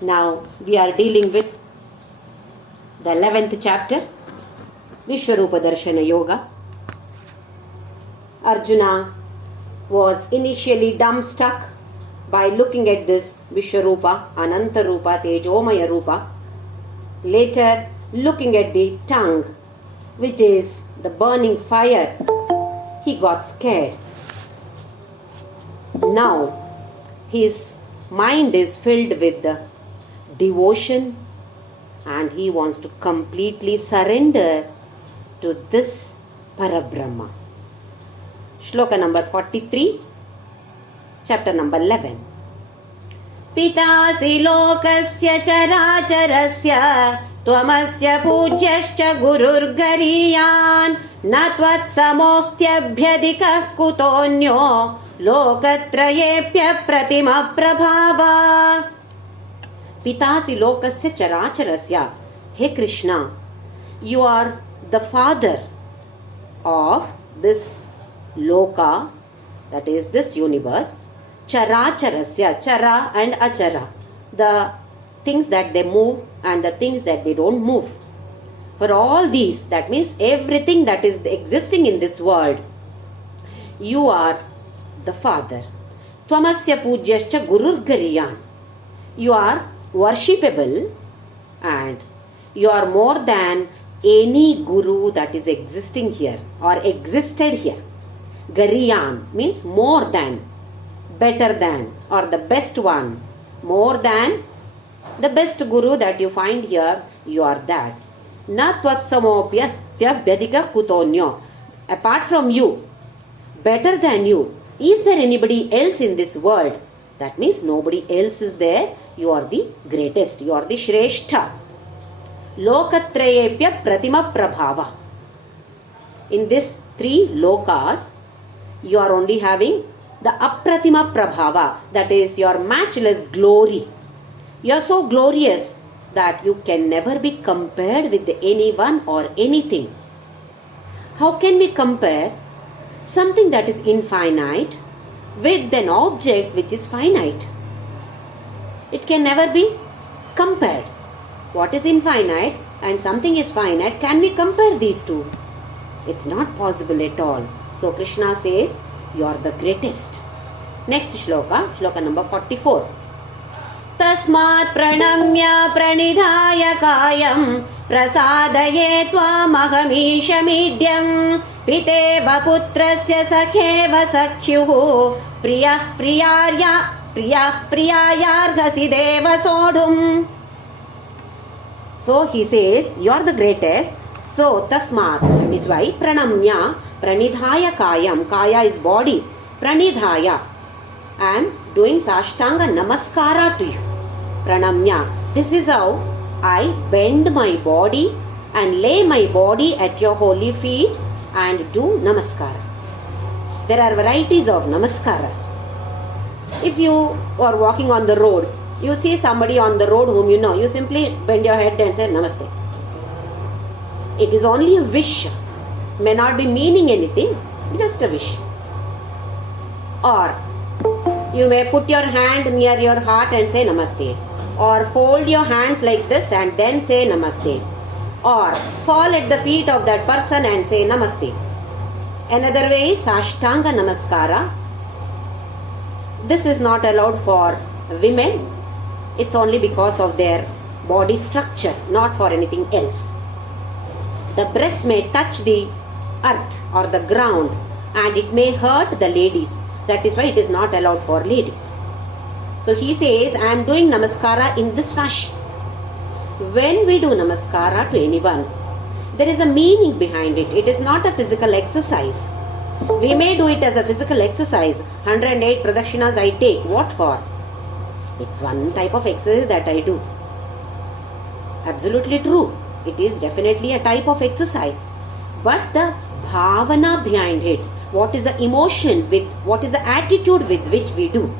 Now we are dealing with the 11th chapter, Vishwarupa Darshana Yoga. Arjuna was initially dumbstruck by looking at this Vishwarupa, Ananta Rupa, Tejomaya Rupa. Later, looking at the tongue, which is the burning fire, he got scared. Now, his mind is filled with the devotion and he wants to completely surrender to this Parabrahma. Shloka number 43, chapter number 11. Pitasi lokasya characharasya Tvamasya pujyascha gururgariyan Na tvatsamostyabhyadikah kutonyo Lokatrayepya pratima prabhava. Pitasi lokasya characharasya. Hey Krishna, you are the father of this loka, that is this universe. Characharasya, chara and achara, the things that they move and the things that they don't move. For all these, that means everything that is existing in this world, you are the father. Tvamasya pujyascha gururgariyan. You are worshipable and you are more than any guru that is existing here or existed here. Gariyan means more than, better than, or the best one. More than the best guru that you find here, you are that. Na tvatsamopyastyabhyadika kutonyo. Apart from you, better than you, is there anybody else in this world? That means nobody else is there. You are the greatest. You are the Shrestha. Lokatrayepya pratima prabhava. In these three lokas, you are only having the apratima prabhava, that is your matchless glory. You are so glorious that you can never be compared with anyone or anything. How can we compare something that is infinite with an object which is finite? It can never be compared. What is infinite and something is finite, can we compare these two? It's not possible at all. So Krishna says, you are the greatest. Next shloka, shloka number 44. Tasmat pranamya pranidhaya kayam prasadaye tvamahamisha midyam piteva putrasya sakheva sakhyuhu priyah priyayarghasi deva sodhum. So he says, you are the greatest. So tasmat, that is why pranamya pranidhaya kayam. Kaya is body. Pranidhaya, I am doing Sashtanga Namaskara to you. Pranamya. This is how I bend my body and lay my body at your holy feet and do Namaskara. There are varieties of Namaskaras. If you are walking on the road, you see somebody on the road whom you know, you simply bend your head and say Namaste. It is only a wish. May not be meaning anything, just a wish. Or you may put your hand near your heart and say Namaste. Or fold your hands like this and then say Namaste. Or fall at the feet of that person and say Namaste. Another way is Sashtanga Namaskara. This is not allowed for women. It's only because of their body structure, not for anything else. The breast may touch the earth or the ground and it may hurt the ladies. That is why it is not allowed for ladies. So he says, I am doing Namaskara in this fashion. When we do Namaskara to anyone, there is a meaning behind it. It is not a physical exercise. We may do it as a physical exercise. 108 pradakshinas I take. What for? It's one type of exercise that I do. Absolutely true. It is definitely a type of exercise. But the bhavana behind it, what is the emotion with, what is the attitude with which we do.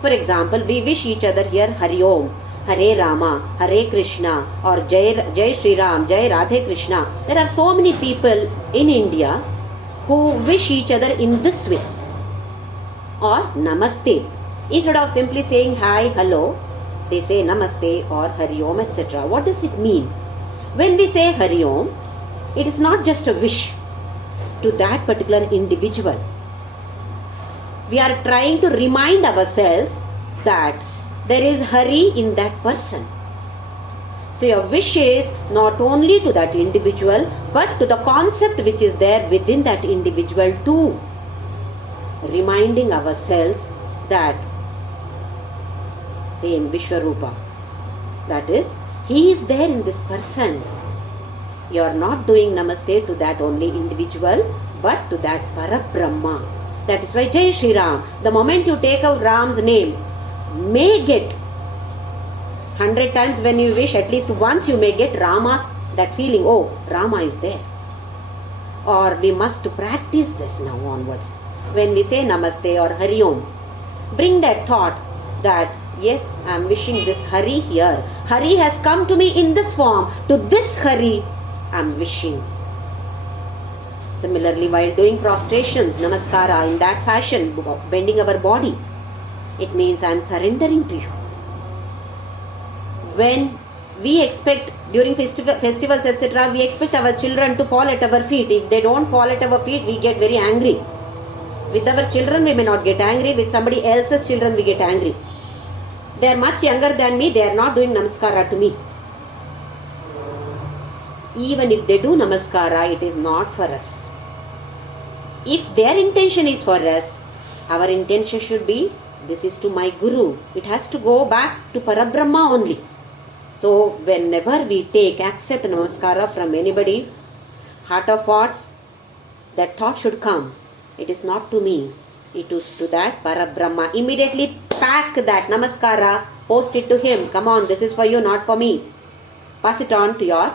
For example, we wish each other here Hari Om, Hare Rama, Hare Krishna, or Jai Shri Ram, Jai Radhe Krishna. There are so many people in India who wish each other in this way. Or Namaste. Instead of simply saying hi, hello, they say Namaste or Hari Om, etc. What does it mean? When we say Hari Om, it is not just a wish to that particular individual. We are trying to remind ourselves that there is Hari in that person. So your wish is not only to that individual, but to the concept which is there within that individual too. Reminding ourselves that same Vishwarupa, that is, he is there in this person. You are not doing Namaste to that only individual, but to that Parabrahma. That is why Jai Shri Ram, the moment you take out Ram's name, may get 100 times when you wish, at least once you may get Rama's, that feeling, oh, Rama is there. Or we must practice this now onwards. When we say Namaste or Hari Om, bring that thought that, yes, I am wishing this Hari here. Hari has come to me in this form. To this Hari, I am wishing. Similarly, while doing prostrations, Namaskara, in that fashion, bending our body, it means I am surrendering to you. When we expect, during festivals, etc., we expect our children to fall at our feet. If they don't fall at our feet, we get very angry. With our children, we may not get angry. With somebody else's children, we get angry. They are much younger than me. They are not doing Namaskara to me. Even if they do Namaskara, it is not for us. If their intention is for us, our intention should be, this is to my Guru. It has to go back to Parabrahma only. So whenever we accept Namaskara from anybody, heart of hearts, that thought should come. It is not to me. It is to that Parabrahma. Immediately pack that Namaskara, post it to him. Come on, this is for you, not for me. Pass it on to your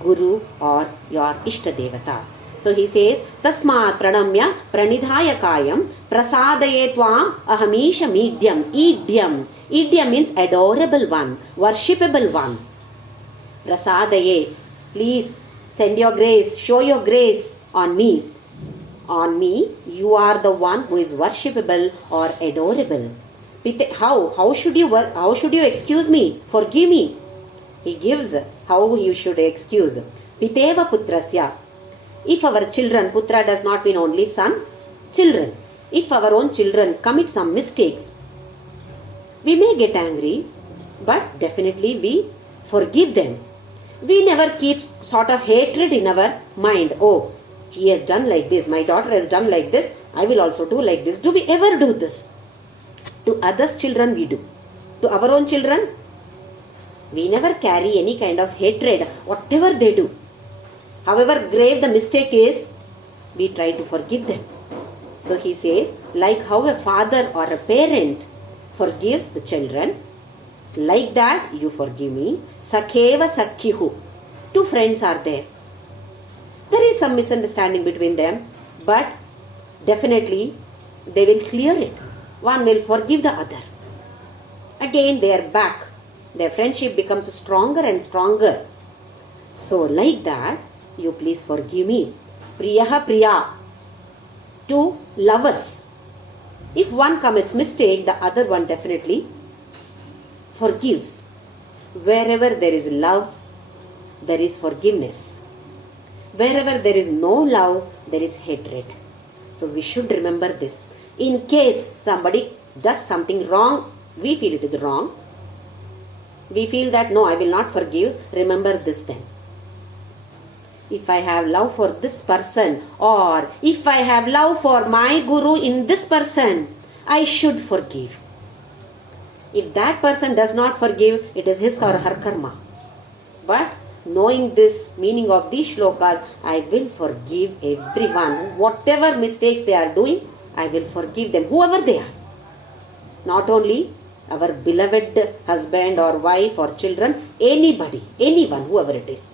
Guru or your Ishta Devata. So he says, Tasmat pranamya pranidhaya kayam prasadaye tvam ahamisha medyam. Idyam. Idyam means adorable one, worshipable one. Prasadaye. Please send your grace, show your grace on me. On me, you are the one who is worshipable or adorable. How should you excuse me? Forgive me. He gives how you should excuse. Piteva putrasya. If our children, putra does not mean only son, children. If our own children commit some mistakes, we may get angry, but definitely we forgive them. We never keep sort of hatred in our mind. Oh, he has done like this, my daughter has done like this, I will also do like this. Do we ever do this? To others' children we do. To our own children, we never carry any kind of hatred, whatever they do. However grave the mistake is, we try to forgive them. So he says, like how a father or a parent forgives the children, like that you forgive me. Sakheva sakhihu. Two friends are there. There is some misunderstanding between them, but definitely they will clear it. One will forgive the other. Again they are back. Their friendship becomes stronger and stronger. So like that, you please forgive me. Priyaha priya. Two lovers. If one commits mistake, the other one definitely forgives. Wherever there is love, there is forgiveness. Wherever there is no love, there is hatred. So we should remember this. In case somebody does something wrong, we feel it is wrong. We feel that no, I will not forgive. Remember this then. If I have love for this person, or if I have love for my Guru in this person, I should forgive. If that person does not forgive, it is his or her karma. But knowing this meaning of these shlokas, I will forgive everyone. Whatever mistakes they are doing, I will forgive them, whoever they are. Not only our beloved husband or wife or children, anybody, anyone, whoever it is.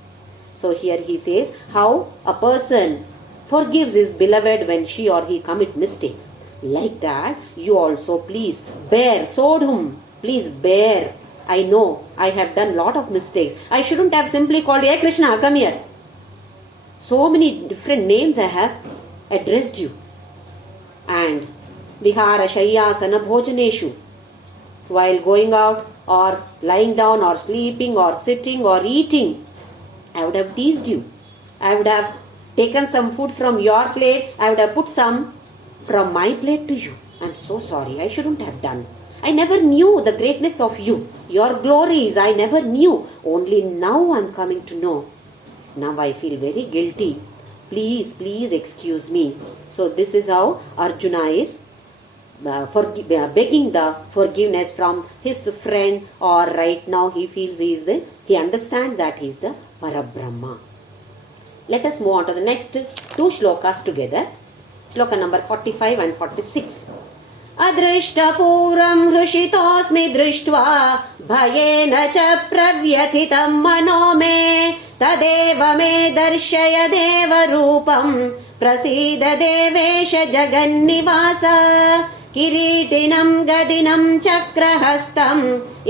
So here he says how a person forgives his beloved when she or he commit mistakes. Like that, you also please bear, sodhum, please bear. I know I have done lot of mistakes. I shouldn't have simply called, hey Krishna, come here. So many different names I have addressed you. And vihara shayyasana bhojaneshu. while going out or lying down or sleeping or sitting or eating, I would have teased you. I would have taken some food from your plate. I would have put some from my plate to you. I'm so sorry. I shouldn't have done. I never knew the greatness of you. Your glories I never knew. Only now I'm coming to know. Now I feel very guilty. Please, please excuse me. So this is how Arjuna is begging the forgiveness from his friend, or right now he feels he understands that he is the Parabrahma. Let us move on to the next two shlokas together. Shloka number 45 and 46. अदृष्टपूर्वं हृषितोऽस्मि दृष्ट्वा भयेन च प्रव्यथितं मनो मे तदेव मे दर्शय देवरूपं प्रसीद देवेश जगन्निवास किरीटिनं गदिनं चक्रहस्तम्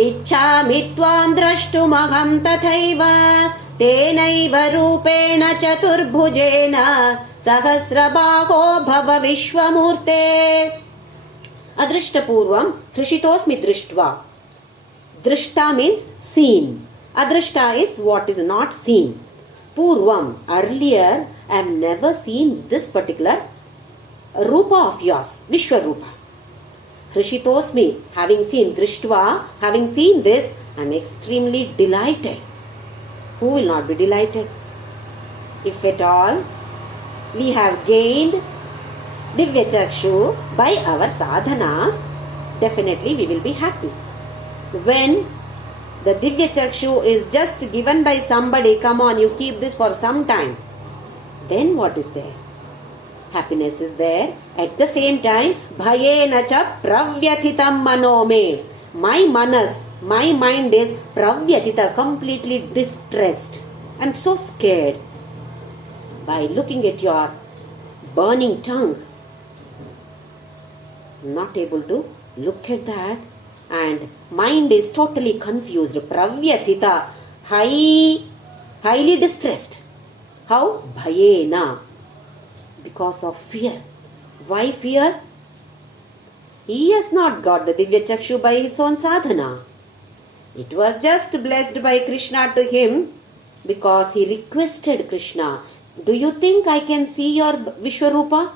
इच्छामि त्वां द्रष्टुमहं तथैव तेनैव रूपेण चतुर्भुजेन सहस्रबाहो भव विश्वमूर्ते. Adrishtapurvam Trishitosmi Drishtva. Drishta means seen. Adrishta is what is not seen. Purvam, earlier I have never seen this particular Rupa of yours, Vishwarupa. Trishitosmi, having seen Drishtva, having seen this, I am extremely delighted. Who will not be delighted? If at all we have gained Divya Chakshu by our sadhanas, definitely we will be happy. When the Divya Chakshu is just given by somebody, come on, you keep this for some time, then what is there? Happiness is there. At the same time, Bhayena cha pravyathitam manome. My manas, my mind is pravyatita, completely distressed. I am so scared. By looking at your burning tongue, not able to look at that, and mind is totally confused. Pravyatita, highly distressed. How? Bhayena, because of fear. Why fear? He has not got the Divya Chakshu by his own sadhana. It was just blessed by Krishna to him because he requested Krishna, do you think I can see your Vishwarupa?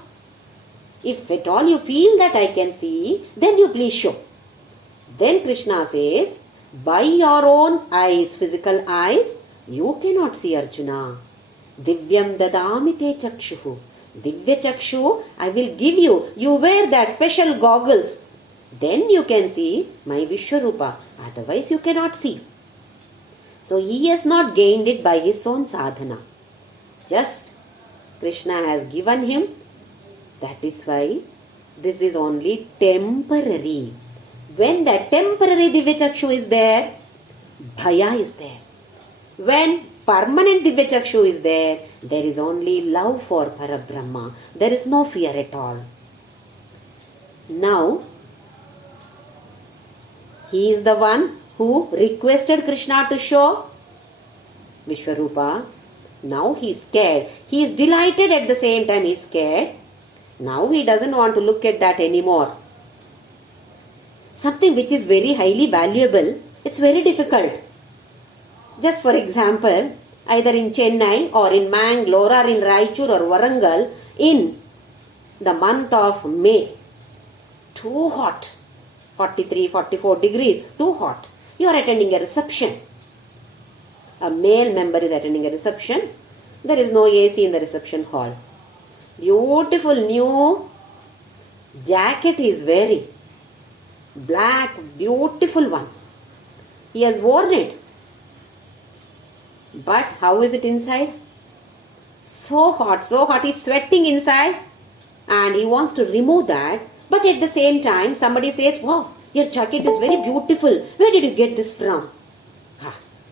If at all you feel that I can see, then you please show. Then Krishna says, by your own eyes, physical eyes, you cannot see Arjuna. Divyam dadami te chakshuhu. Divya Chakshu, I will give you. You wear that special goggles. Then you can see my Vishwarupa. Otherwise you cannot see. So he has not gained it by his own sadhana. Just Krishna has given him. That is why this is only temporary. When that temporary Divya Chakshu is there, Bhaya is there. When permanent Divya Chakshu is there, there is only love for Parabrahma. There is no fear at all. Now, he is the one who requested Krishna to show Vishwarupa. Now he is scared. He is delighted, at the same time he is scared. Now he doesn't want to look at that anymore. Something which is very highly valuable, it's very difficult. Just for example, either in Chennai or in Mangalore or in Raichur or Warangal, in the month of May, too hot, 43, 44 degrees, too hot. You are attending a reception. A male member is attending a reception. There is no AC in the reception hall. Beautiful new jacket he is wearing. Black, beautiful one. He has worn it. But how is it inside? So hot, so hot. He is sweating inside and he wants to remove that. But at the same time, somebody says, wow, your jacket is very beautiful. Where did you get this from?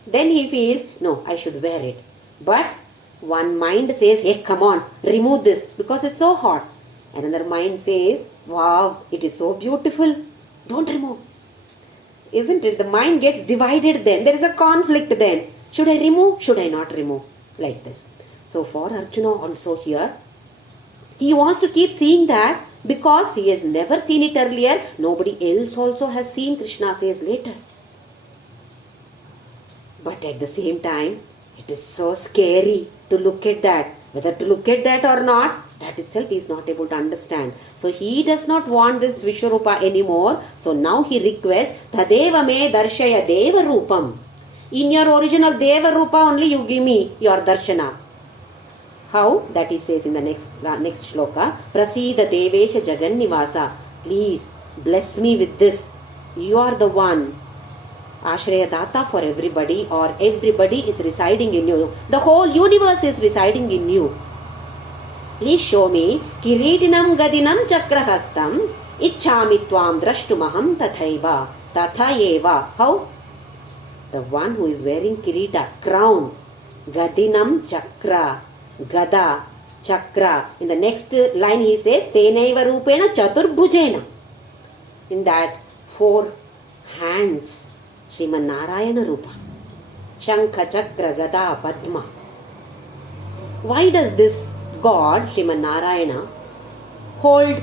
Then he feels, no, I should wear it. But one mind says, hey, come on, remove this because it's so hot. Another mind says, wow, it is so beautiful. Don't remove. Isn't it? The mind gets divided then. There is a conflict then. Should I remove? Should I not remove? Like this. So for Arjuna also here, he wants to keep seeing that Because he has never seen it earlier, nobody else also has seen, Krishna says later. But at the same time, it is so scary to look at that. Whether to look at that or not, that itself he is not able to understand. So he does not want this Vishwarupa anymore. So now he requests, Tadeva me darshaya deva rupam. In your original deva rupa only you give me your darshana. How? That he says in the next shloka. Prasida devesha jagannivasa. Please bless me with this. You are the one. Ashraya Data for everybody, or everybody is residing in you. The whole universe is residing in you. Please show me Kiridinam Gadinam Chakrahastam Ichchami Tvam Drashtumaham Tathaiva Tathaeva. How? The one who is wearing Kirita, crown, Gadinam Chakra, Gada, Chakra. In the next line he says Tenaiva Rupena Chaturbhujena. In that 4 hands. Sriman Narayana Rupa. Shankha, Chakra, Gada, Padma. Why does this God, Sriman Narayana, hold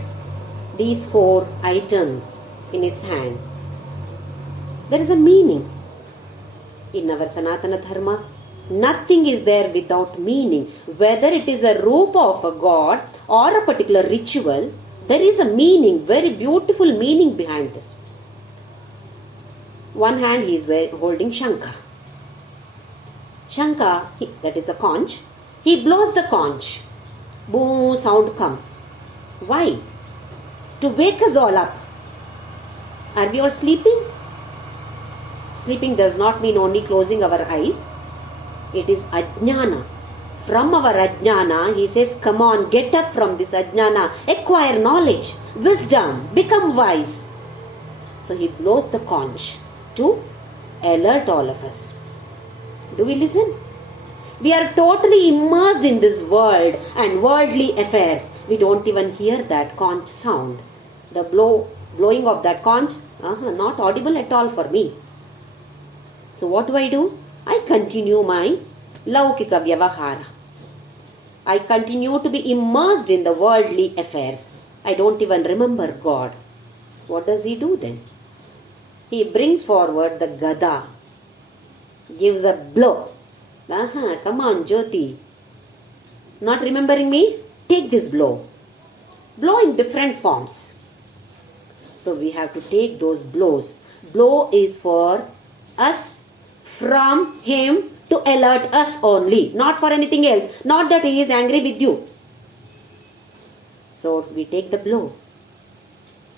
these 4 items in his hand? There is a meaning. In our Sanatana Dharma, nothing is there without meaning. Whether it is a Rupa of a God or a particular ritual, there is a meaning, very beautiful meaning behind this. One hand he is holding Shankha. Shankha, that is a conch. He blows the conch. Boom, sound comes. Why? To wake us all up. Are we all sleeping? Sleeping does not mean only closing our eyes. It is ajnana. From our ajnana, he says, come on, get up from this ajnana. Acquire knowledge, wisdom, become wise. So he blows the conch to alert all of us. Do we listen? We are totally immersed in this world and worldly affairs. We don't even hear that conch sound. The blowing of that conch, not audible at all for me. So what do? I continue my laukika vyavahara. I continue to be immersed in the worldly affairs. I don't even remember God. What does he do then? He brings forward the gada, gives a blow. Come on, Jyoti. Not remembering me? Take this blow. Blow in different forms. So we have to take those blows. Blow is for us, from him, to alert us only, not for anything else. Not that he is angry with you. So we take the blow.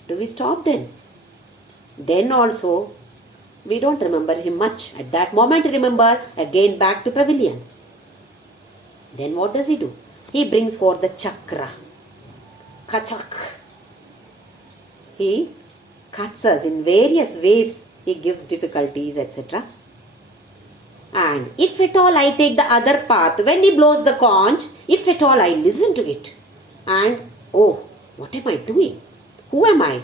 Do we stop then? Then also, we don't remember him much. At that moment, remember, again back to pavilion. Then what does he do? He brings forth the chakra. Kachak. He cuts us in various ways. He gives difficulties, etc. And if at all I take the other path, when he blows the conch, if at all I listen to it, and oh, what am I doing? Who am I?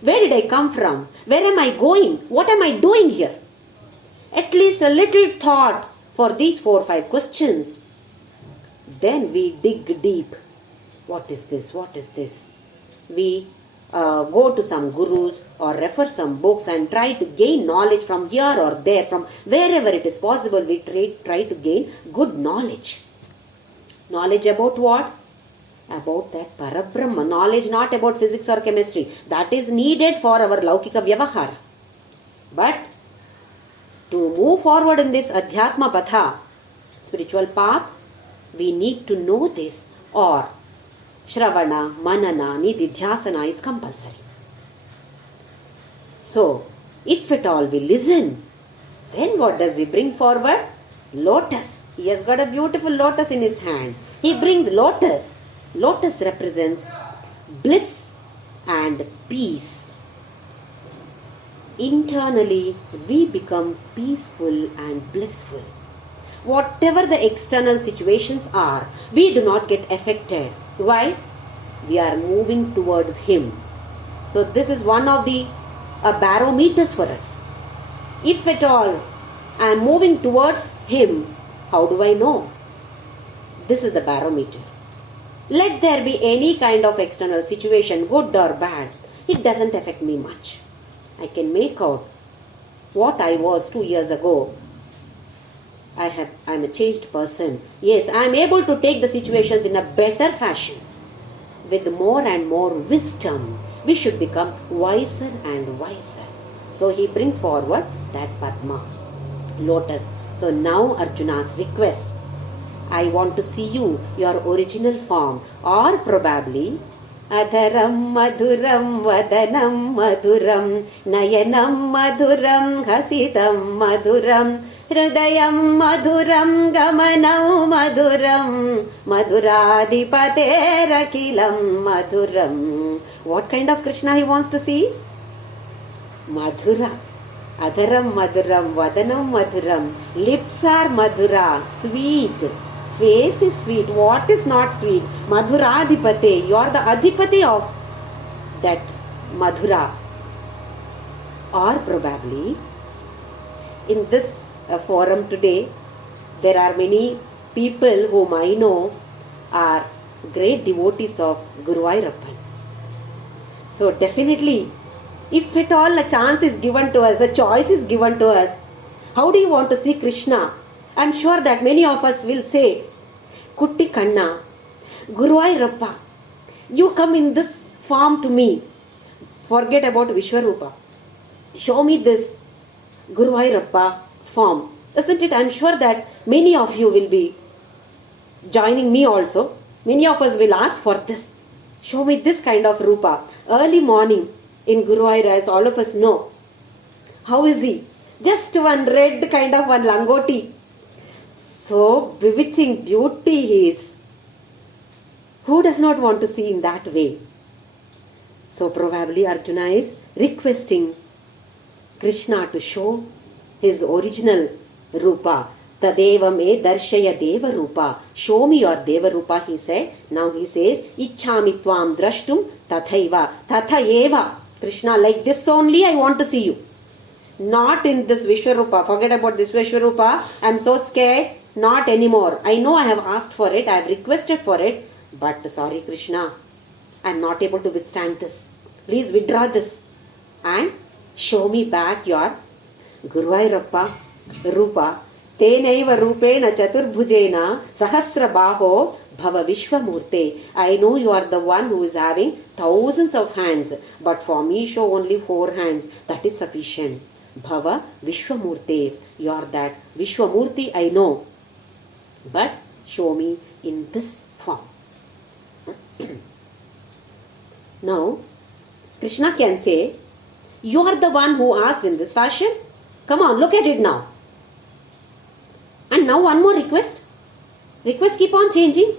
Where did I come from? Where am I going? What am I doing here? At least a little thought for these 4 or 5 questions. Then we dig deep. What is this? What is this? We go to some gurus or refer some books and try to gain knowledge from here or there, from wherever it is possible. We try to gain good knowledge. Knowledge about what? About that Parabrahma. Knowledge not about physics or chemistry. That is needed for our Laukika Vyavahara. But to move forward in this Adhyatma Patha, spiritual path, we need to know this, or Shravana, Manana, Nididhyasana is compulsory. So, if at all we listen, then what does he bring forward? Lotus. He has got a beautiful lotus in his hand. He brings lotus. Lotus represents bliss and peace. Internally, we become peaceful and blissful. Whatever the external situations are, we do not get affected. Why? We are moving towards him. So this is one of the barometers for us. If at all I am moving towards him, how do I know? This is the barometer. Let there be any kind of external situation, good or bad. It doesn't affect me much. I can make out what I was 2 years ago. I'm a changed person. Yes, I am able to take the situations in a better fashion. With more and more wisdom, we should become wiser and wiser. So he brings forward that Padma, lotus. So now Arjuna's request, I want to see you, your original form, or probably Adharam madhuram vadanam madhuram nayanam madhuram hasitam madhuram hridayam madhuram gamanam madhuram madhuradipaterakilam madhuram. What kind of Krishna he wants to see? Madhura. Adharam madhuram, vadanam madhuram. Lips are madhura, sweet. Face is sweet. What is not sweet? Madhuradipate. You are the adhipati of that Madhura. Or probably in this forum today, there are many people whom I know are great devotees of Guruvayurappan. So definitely, if at all a chance is given to us, a choice is given to us, how do you want to see Krishna? I am sure that many of us will say, Kutti Kanna, Guruvayurappa, you come in this form to me. Forget about Vishwarupa. Show me this Guruvayurappa form. Isn't it? I am sure that many of you will be joining me also. Many of us will ask for this. Show me this kind of Rupa. Early morning in Guruvayur, as all of us know. How is he? Just one red kind of one langoti. So bewitching beauty he is. Who does not want to see in that way? So probably Arjuna is requesting Krishna to show his original Rupa. Tadeva me darshaya deva Rupa. Show me your deva Rupa, he said. Now he says, Ichchami tvam drashtum tathaiva. Tathaeva. Krishna, like this only I want to see you. Not in this Vishwarupa. Forget about this Vishwarupa. I am so scared. Not anymore. I know I have asked for it. I have requested for it. But sorry Krishna, I am not able to withstand this. Please withdraw this. And show me back your Guruvayurappa Rupa. Tenaiva rupena chaturbhujena sahasra baho bhava vishwamurte. I know you are the one who is having thousands of hands. But for me show only 4 hands. That is sufficient. Bhava vishwamurte. You are that Vishwamurti, I know. But show me in this form. Now, Krishna can say, you are the one who asked in this fashion. Come on, look at it now. And now one more request. Requests keep on changing.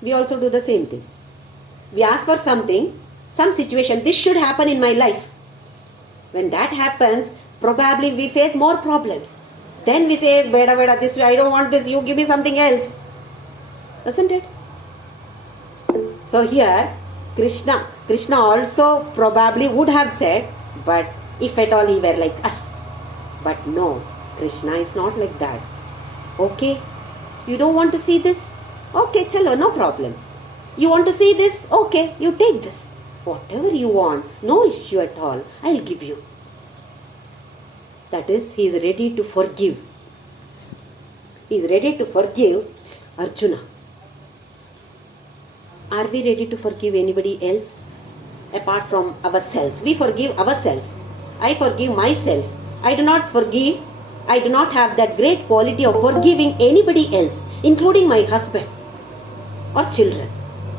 We also do the same thing. We ask for something, some situation, this should happen in my life. When that happens, probably we face more problems. Then we say, Beda, this way, I don't want this, you give me something else. Isn't it? So here, Krishna also probably would have said, but if at all he were like us. But no, Krishna is not like that. Okay, you don't want to see this? Okay, chalo, no problem. You want to see this? Okay, you take this. Whatever you want, no issue at all, I'll give you. That is, he is ready to forgive. He is ready to forgive Arjuna. Are we ready to forgive anybody else? Apart from ourselves. We forgive ourselves. I forgive myself. I do not have that great quality of forgiving anybody else, including my husband or children.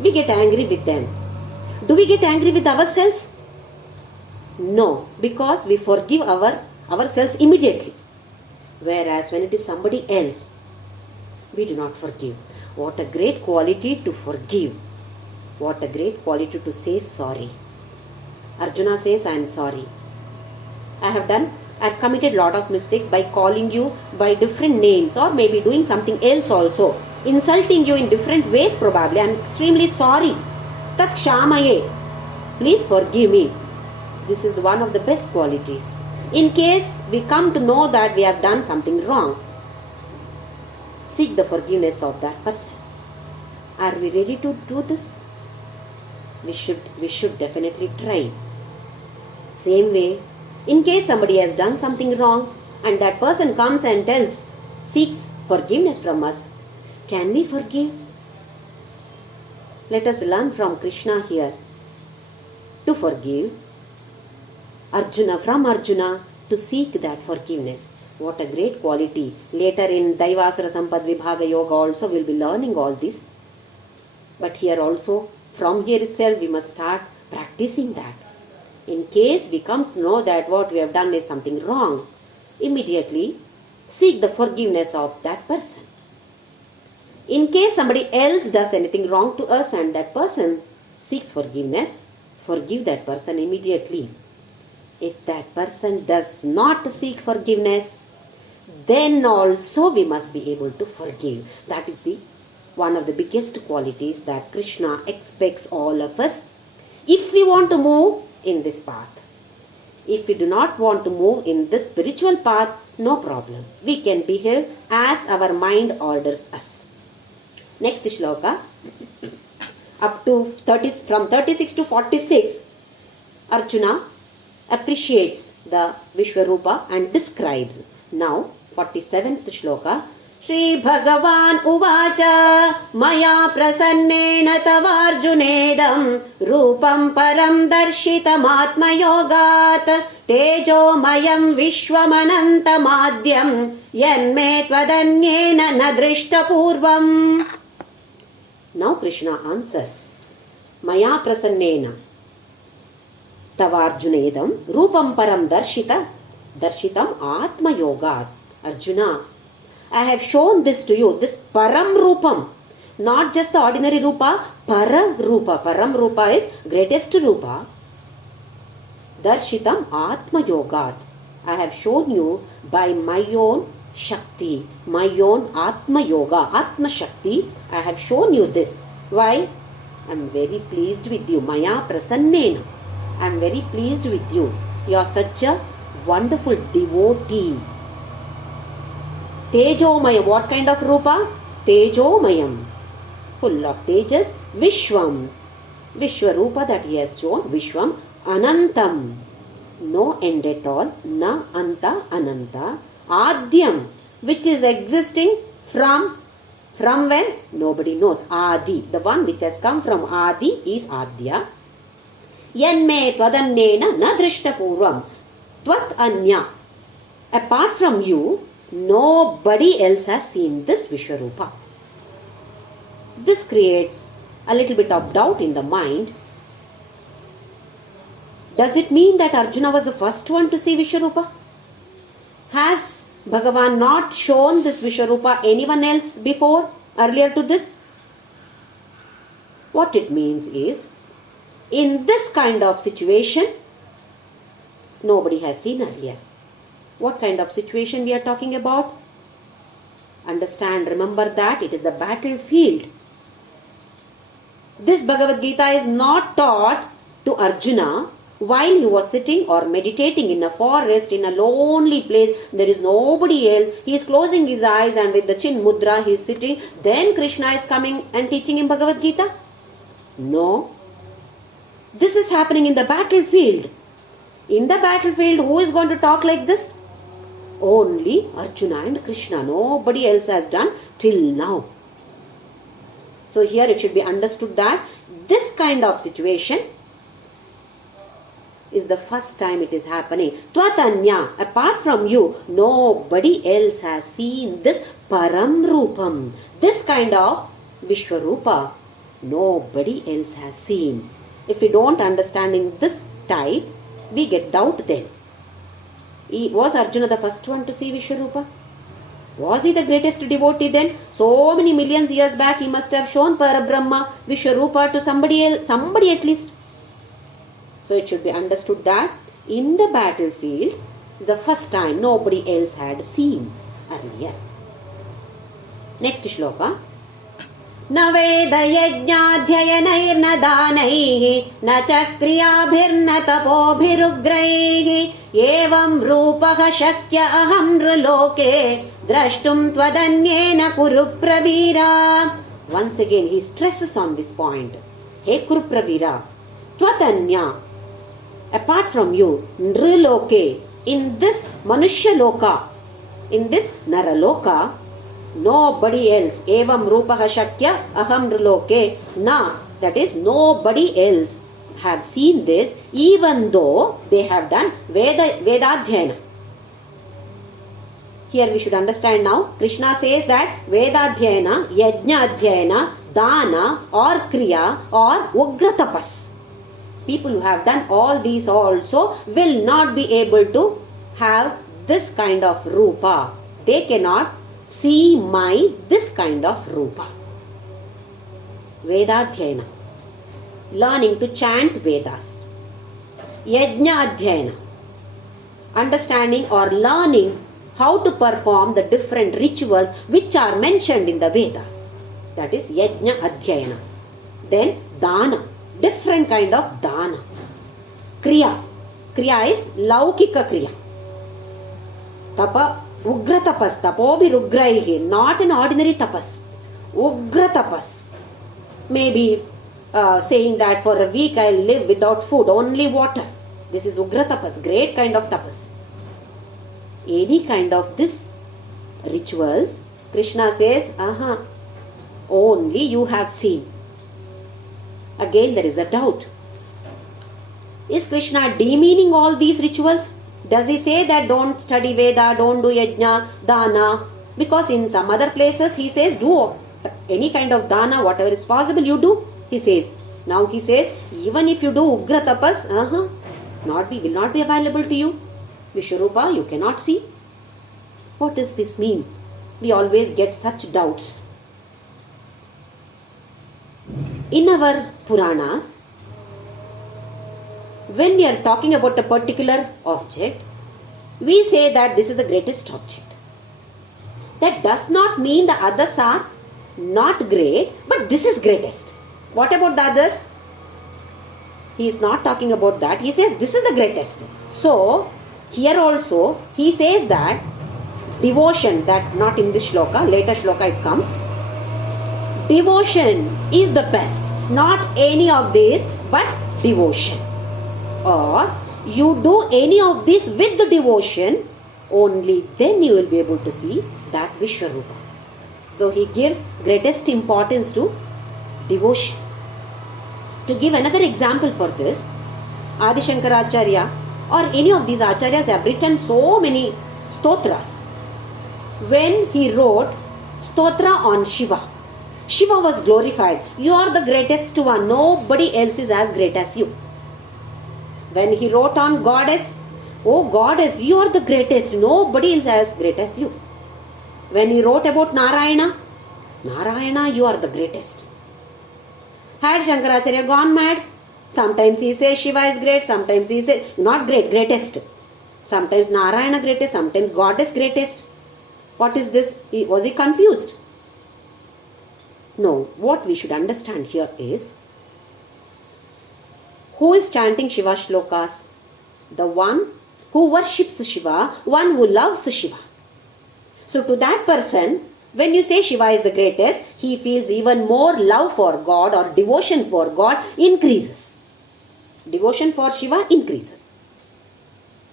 We get angry with them. Do we get angry with ourselves? No, because we forgive ourselves immediately. Whereas when it is somebody else, we do not forgive. What a great quality to forgive. What a great quality to say sorry. Arjuna says, I am sorry. I have committed a lot of mistakes by calling you by different names or maybe doing something else also. Insulting you in different ways probably. I am extremely sorry. Tat kshamaye. Please forgive me. This is one of the best qualities. In case we come to know that we have done something wrong, seek the forgiveness of that person. Are we ready to do this? We should definitely try. Same way, in case somebody has done something wrong and that person comes and seeks forgiveness from us, can we forgive? Let us learn from Krishna here to forgive. From Arjuna to seek that forgiveness. What a great quality. Later in Daivasura Sampad Vibhaga Yoga also we will be learning all this. But here also, from here itself we must start practicing that. In case we come to know that what we have done is something wrong, immediately seek the forgiveness of that person. In case somebody else does anything wrong to us and that person seeks forgiveness, forgive that person immediately. If that person does not seek forgiveness, then also we must be able to forgive. That is one of the biggest qualities that Krishna expects all of us if we want to move in this path. If we do not want to move in this spiritual path, no problem. We can behave as our mind orders us. Next shloka, up to from 36 to 46, Arjuna appreciates the Vishwarupa and describes. Now, 47th shloka, Shri Bhagavan Uvacha Maya Prasannena Tavarjunedam Rupam Param Darshitam Atma Yogat Tejo Mayam Vishwamananta Madhyam Yanme Tvadanyena Nadrishta Purvam. Now Krishna answers, Maya Prasannena Tavarjunedam Rupam Param Darshitam Atma Yogat. Arjuna, I have shown this to you, this Param Rupam, not just the ordinary Rupa, Param Rupa. Param Rupa is greatest Rupa. Darshitam Atma Yogat. I have shown you by my own Shakti, my own Atma Yoga, Atma Shakti. I have shown you this. Why? I am very pleased with you. Maya Prasannena. I am very pleased with you. You are such a wonderful devotee. Tejomayam. What kind of Rupa? Tejomayam. Full of Tejas. Vishwam. Vishwarupa that he has shown. Vishwam. Anantam. No end at all. Na anta ananta. Adyam. Which is existing from when? Nobody knows. Adi. The one which has come from Adi is Adya. Yanme tvadannena na drishta purvam. Tvat anya. Apart from you, nobody else has seen this Vishwarupa. This creates a little bit of doubt in the mind. Does it mean that Arjuna was the first one to see Vishwarupa? Has Bhagavan not shown this Vishwarupa anyone else before, earlier to this? What it means is, in this kind of situation, nobody has seen earlier. What kind of situation we are talking about? Understand, remember that it is the battlefield. This Bhagavad Gita is not taught to Arjuna while he was sitting or meditating in a forest, in a lonely place. There is nobody else. He is closing his eyes and with the chin mudra he is sitting. Then Krishna is coming and teaching him Bhagavad Gita. No. This is happening in the battlefield. In the battlefield, who is going to talk like this? Only Arjuna and Krishna. Nobody else has done till now. So here it should be understood that this kind of situation is the first time it is happening. Tvatanya, apart from you, nobody else has seen this Param Rupam. This kind of Vishwarupa, nobody else has seen. If we don't understand in this type, we get doubt then. Was Arjuna the first one to see Vishwarupa? Was he the greatest devotee then? So many millions years back he must have shown Parabrahma, Vishwarupa to somebody else, somebody at least. So it should be understood that in the battlefield is the first time nobody else had seen earlier. Next shloka. न वेदयज्ञाध्ययनैर्न दानैः न चक्रियाभिर्न तपोभिरुग्रैः एवं रूपः शक्य अहं नृलोके द्रष्टुं त्वदन्येन कुरु Pravira. Once again, he stresses on this point. He Kurupravira, Tvatanya, apart from you, Nriloke, in this Manushya Loka, in this Naraloka, nobody else. Evam Rupaha Shakya Aham Nriloke, na, that is, nobody else have seen this, even though they have done Vedadhyayana. Here we should understand now. Krishna says that Vedadhyayana, Yajna Adhyayana, Dana or Kriya or Ugra Tapas. People who have done all these also will not be able to have this kind of Rupa. They cannot see this kind of Rupa. Vedadhyayana, learning to chant Vedas. Yajna Adhyayana, understanding or learning how to perform the different rituals which are mentioned in the Vedas. That is Yajna Adhyayana. Then Dana, different kind of Dana. Kriya, Kriya is Laukika Kriya. Tapa, Ugra Tapas, Tapobi Rugraihi, not an ordinary tapas. Ugra Tapas. Maybe saying that for a week I'll live without food, only water. This is Ugra Tapas, great kind of tapas. Any kind of this rituals, Krishna says, only you have seen. Again, there is a doubt. Is Krishna demeaning all these rituals? Does he say that don't study Veda, don't do Yajna, Dana? Because in some other places he says, do any kind of Dana, whatever is possible, you do. He says. Now he says, even if you do Ugra Tapas, will not be available to you. Vishwarupa, you cannot see. What does this mean? We always get such doubts. In our Puranas, when we are talking about a particular object, we say that this is the greatest object. That does not mean the others are not great, but this is greatest. What about the others? He is not talking about that. He says this is the greatest. So, here also, he says that devotion, that not in this shloka, later shloka it comes. Devotion is the best. Not any of this, but devotion. Or you do any of this with the devotion, only then you will be able to see that Vishwarupa. So he gives greatest importance to devotion. To give another example for this, Adi Shankaracharya or any of these acharyas have written so many stotras. When he wrote stotra on Shiva, Shiva was glorified. You are the greatest one. Nobody else is as great as you. When he wrote on Goddess, oh Goddess, you are the greatest. Nobody is as great as you. When he wrote about Narayana, Narayana, you are the greatest. Had Shankaracharya gone mad? Sometimes he says Shiva is great, sometimes he says not great, greatest. Sometimes Narayana greatest, sometimes Goddess greatest. What is this? Was he confused? No, what we should understand here is, who is chanting Shiva shlokas? The one who worships Shiva, one who loves Shiva. So to that person, when you say Shiva is the greatest, he feels even more love for God or devotion for God increases. Devotion for Shiva increases.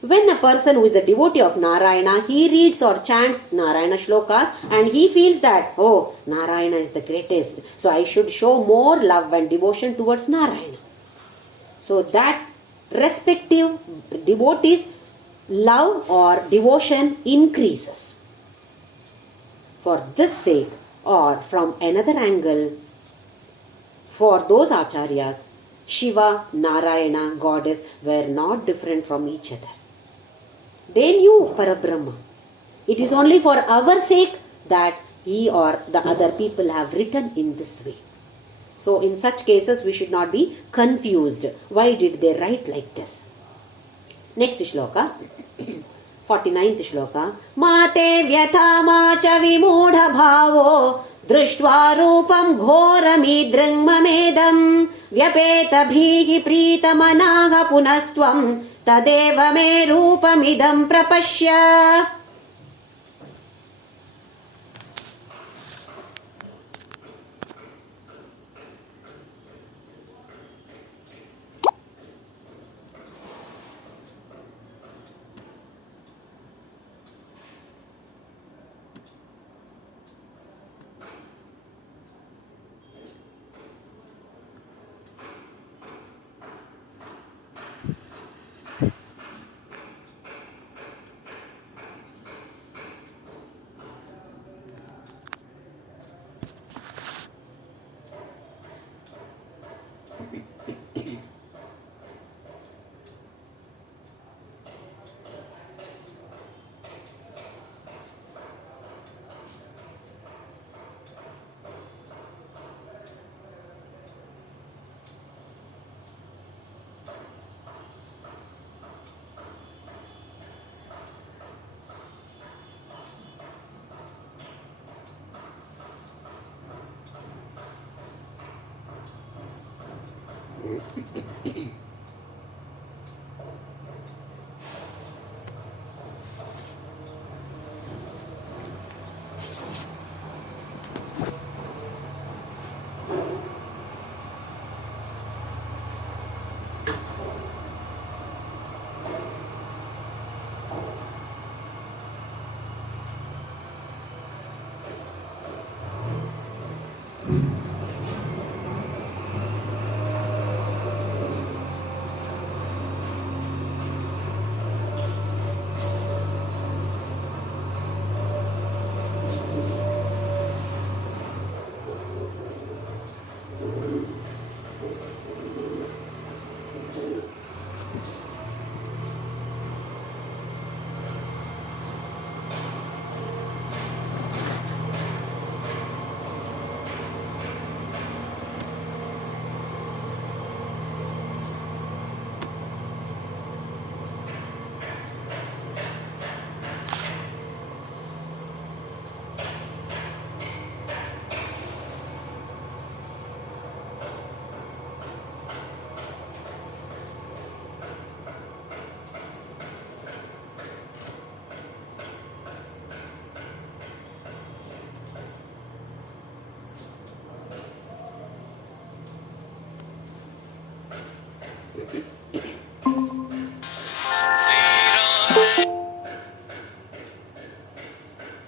When a person who is a devotee of Narayana, he reads or chants Narayana shlokas and he feels that, oh, Narayana is the greatest. So I should show more love and devotion towards Narayana. So that respective devotee's love or devotion increases. For this sake, or from another angle, for those acharyas, Shiva, Narayana, Goddess were not different from each other. They knew Parabrahma. It is only for our sake that he or the other people have written in this way. So in such cases we should not be confused. Why did they write like this? Next shloka, 49th shloka. Mate vyatha cha vimudha bhavo drishtva rupam ghoramidring mamedam vyapeta bhihi pritamanaha punastvam tadeva me rupamidam prapashya.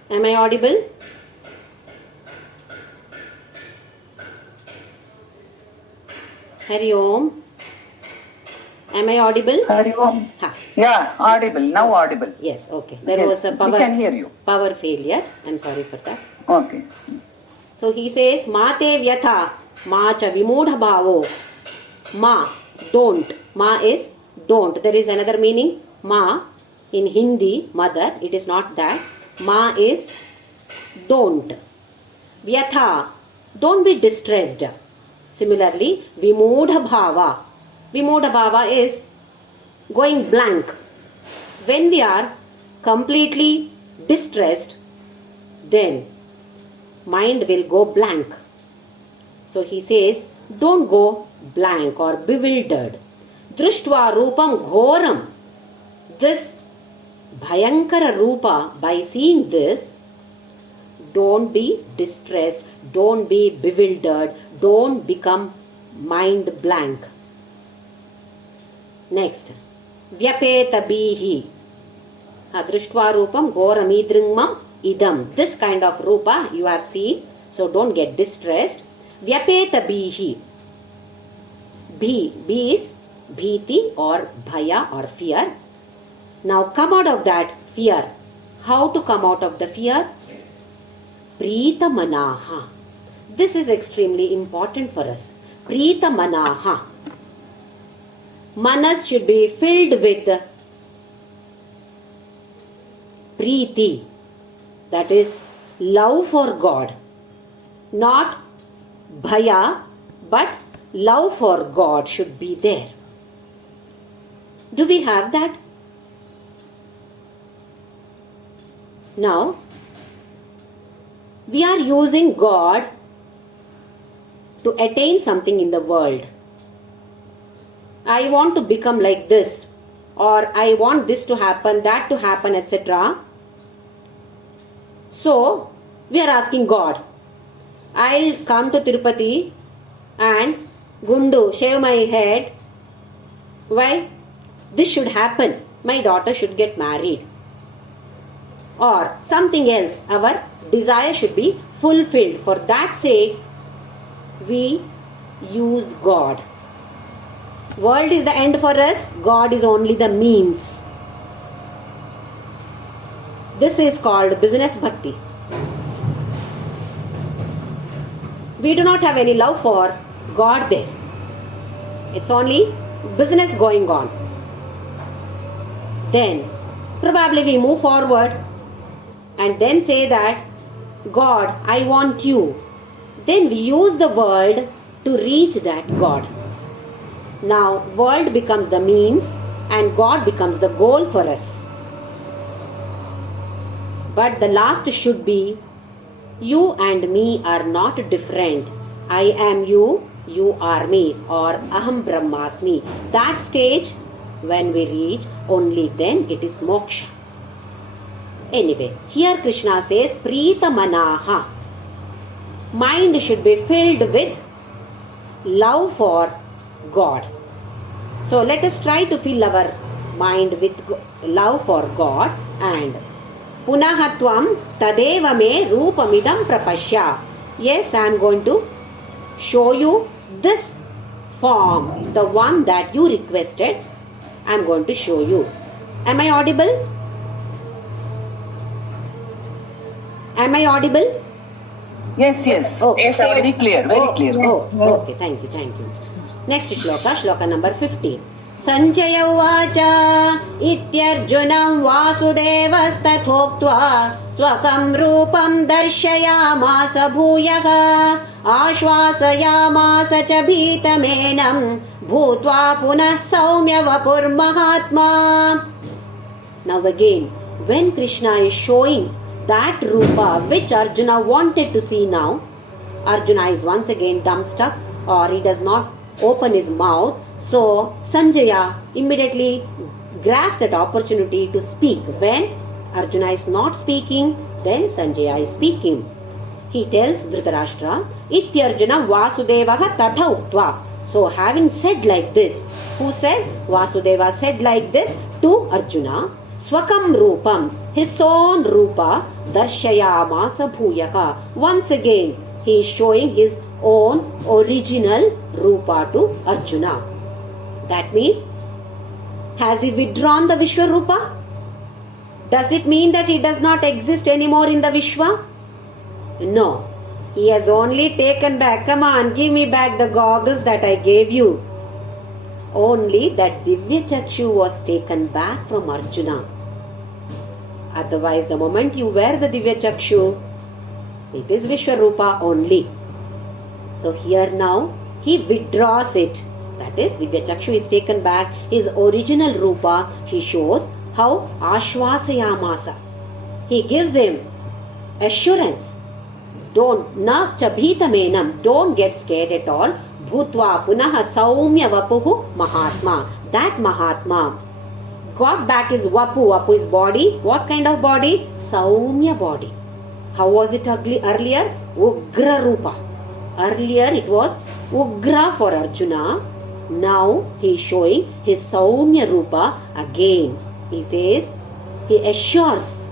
Am I audible? Hari Om. Am I audible? Hari Om. Ha. Yeah, audible. Now audible. Yes, okay. There Yes, was a we can hear you. power failure. I'm sorry for that. Okay. So he says, Mate vyatha, ma cha vimudha bhavo. Ma, don't. Ma is don't. There is another meaning. Ma, in Hindi, mother, it is not that. Ma is don't. Vyatha, don't be distressed. Similarly, vimudha bhava. Vimudha bhava is going blank. When we are completely distressed, then mind will go blank. So he says, don't go blank or bewildered. Drishtva rupam ghoram. This bhayankara rupa, by seeing this, don't be distressed, don't be bewildered, don't become mind blank. Next, vyapeta bihi. Drishtva rupam ghoramidringmam idam. This kind of rupa you have seen, so don't get distressed. Vyapeta bihi. B is bhiti or bhaya or fear. Now come out of that fear. How to come out of the fear? Prita manaha. This is extremely important for us. Prita manaha. Manas should be filled with Preeti, that is love for God. Not bhaya, but love for God should be there. Do we have that? Now, we are using God to attain something in the world. I want to become like this, or I want this to happen, that to happen, etc. So, we are asking God, I'll come to Tirupati and Gundu, shave my head. Why? This should happen. My daughter should get married. Or something else. Our desire should be fulfilled. For that sake, we use God. World is the end for us. God is only the means. This is called business bhakti. We do not have any love for God there. It's only business going on. Then probably we move forward and then say that, God, I want you. Then we use the world to reach that God. Now world becomes the means and God becomes the goal for us. But the last should be, you and me are not different. I am you, you are me, or aham brahmasmi. That stage, when we reach, only then it is moksha. Anyway, here Krishna says, Prita Manaha. Mind should be filled with love for God. So let us try to fill our mind with love for God, and Punahatvam Tadeva me Rupamidam Prapashya. Yes, I am going to show you this form, the one that you requested. I am going to show you. Am I audible? Am I audible? Yes. Oh, Yes, very clear, very clear. Okay, thank you. Next shloka number 15. Sanjaya uvacha ityarjunam vasudevasthathoktva swakam rupam darshayamasa bhuyaha ashvasayamasa cha bhitamenam bhutva punah saumya vapur mahatma. Now again, when Krishna is showing that Rupa which Arjuna wanted to see now, Arjuna is once again dumbstruck, or he does not open his mouth. So Sanjaya immediately grabs that opportunity to speak. When Arjuna is not speaking, then Sanjaya is speaking. He tells Dhritarashtra, Ityarjuna Vasudevaha tatha uktva. So having said like this, who said? Vasudeva said like this to Arjuna. Swakam Rupam, his own Rupa, Darshayamasa Bhuyaha. Once again, he is showing his own original Rupa to Arjuna. That means, has he withdrawn the Vishwarupa? Does it mean that he does not exist anymore in the Vishwa? No. He has only taken back, come on, give me back the goggles that I gave you. Only that Divya Chakshu was taken back from Arjuna. Otherwise, the moment you wear the Divya Chakshu, it is Vishwarupa only. So here now, he withdraws it. That is, Divya Chakshu is taken back. His original Rupa, he shows how Ashvasayamasa. He gives him assurance. Don't, na chabhitamenam, don't get scared at all. Bhutva punaha saumya vapuhu mahatma. That Mahatma got back his vapu. Vapu is body. What kind of body? Saumya body. How was it earlier? Ugra Rupa. Earlier it was Ugra for Arjuna. Now he is showing his Saumya Rupa again. He says, he assures,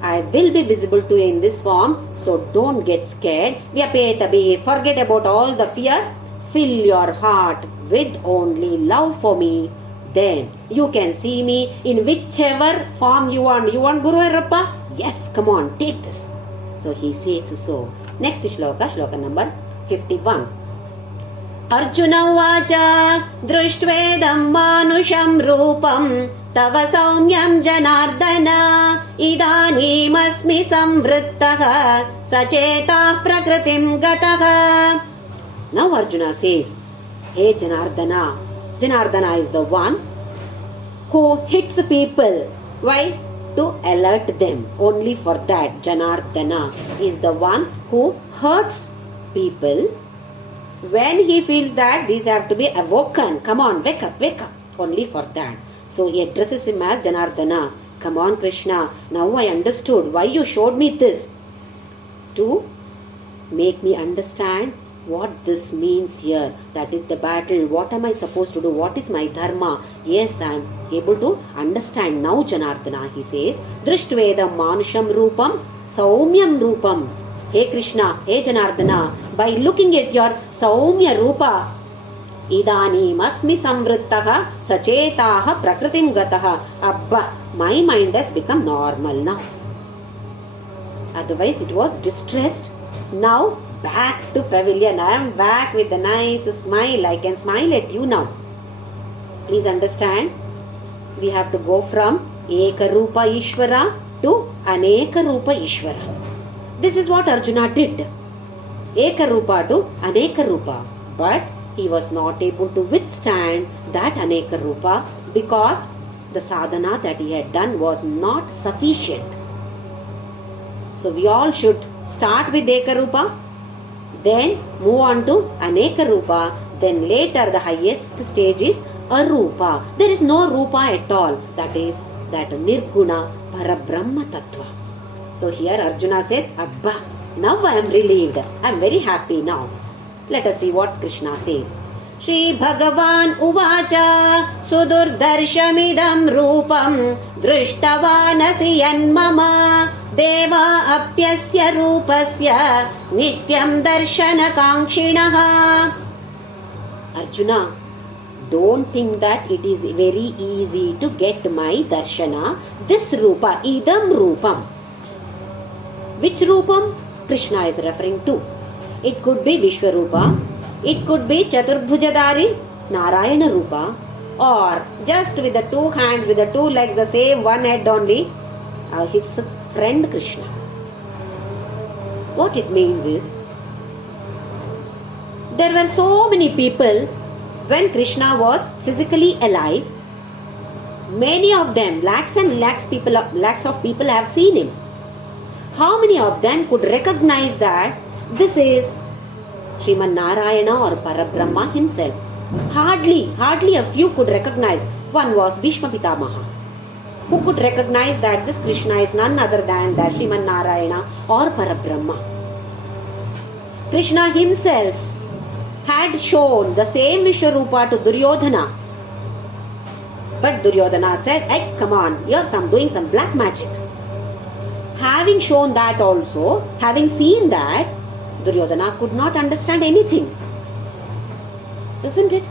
I will be visible to you in this form, so don't get scared. Vyapetabi, forget about all the fear. Fill your heart with only love for me. Then you can see me in whichever form you want. You want Guru Ayappa? Yes, come on, take this. So he says so. Next shloka number 51. Arjuna vacha drishtvedam manusham rupam tava saumyam janardana idanim asmi samvrittaha sacheta prakritim gataha. Now Arjuna says, hey Janardana. Janardana is the one who hits people. Why? To alert them. Only for that. Janardana is the one who hurts people. When he feels that these have to be awoken. Come on, wake up. Only for that. So he addresses him as Janardana. Come on Krishna, now I understood why you showed me this. To make me understand what this means here. That is the battle. What am I supposed to do? What is my dharma? Yes, I am able to understand now, Janardana. He says, Drishtvedam manusham rupam saumyam rupam. Hey Krishna, hey Janardana, by looking at your saumya rupa, idanim asmi samvrittaha sachetaha prakritim gataha. Abba, my mind has become normal now. Otherwise it was distressed. Now back to pavilion. I am back with a nice smile. I can smile at you now. Please understand. We have to go from Eka Rupa Ishvara to Aneka Rupa Ishvara. This is what Arjuna did. Eka Rupa to Aneka Rupa. But he was not able to withstand that Aneka Rupa because the sadhana that he had done was not sufficient. So we all should start with Eka Rupa. then move on to Aneka Rupa, then later the highest stage is Arupa. There is no Rupa at all. That is that Nirguna Parabrahma Tattva. So here Arjuna says, Abba, now I am relieved. I am very happy now. Let us see what Krishna says. Shri Bhagavan Uvacha Sudurdarshamidam Rupam Drishtavanasi Yanmama Deva Apyasya Rupasya Nityam Darshana Kankshinaha. Arjuna, don't think that it is very easy to get my darshana. This Rupa, Idam Rupam. Which Rupam Krishna is referring to? It could be Vishwarupa, it could be Chaturbhujadari, Narayana Rupa, or just with the two hands, with the two legs, the same one head only, his friend Krishna. What it means is, there were so many people when Krishna was physically alive. Many of them, lakhs and lakhs of people have seen him. How many of them could recognize that this is Sriman Narayana or Parabrahma himself? Hardly a few could recognize. One was Bhishma Pitamaha, who could recognize that this Krishna is none other than the Sriman Narayana or Parabrahma. Krishna himself had shown the same Vishwarupa to Duryodhana. But Duryodhana said, hey, come on, you're doing some black magic. Having shown that also, having seen that, Duryodhana could not understand anything. Isn't it?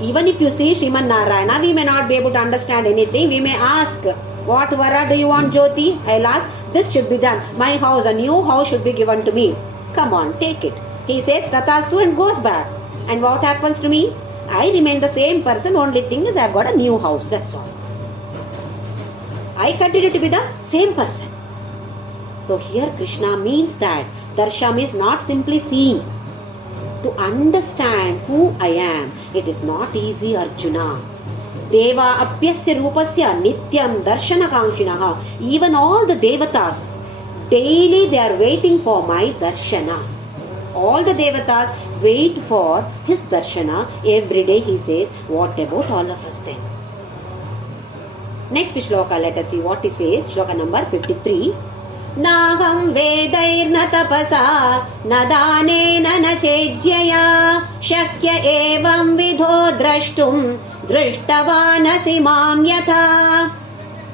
Even if you see Sriman Narayana, we may not be able to understand anything. We may ask, what vara do you want, Jyoti? I'll ask, this should be done. My house, a new house should be given to me. Come on, take it. He says, Tatastu, and goes back. And what happens to me? I remain the same person. Only thing is, I've got a new house. That's all. I continue to be the same person. So here Krishna means that Darsham is not simply seeing. To understand who I am, it is not easy, Arjuna. Deva apyasya rupasya nityam darshana kankshinaha. Even all the devatas, daily they are waiting for my darshana. All the devatas wait for his darshana. Every day he says, what about all of us then? Next shloka, let us see what he says. Shloka number 53. Naham vedairna tapasa nadanena na chejyaya shakya evam vidho drashtum drishtavanasi mam yatha.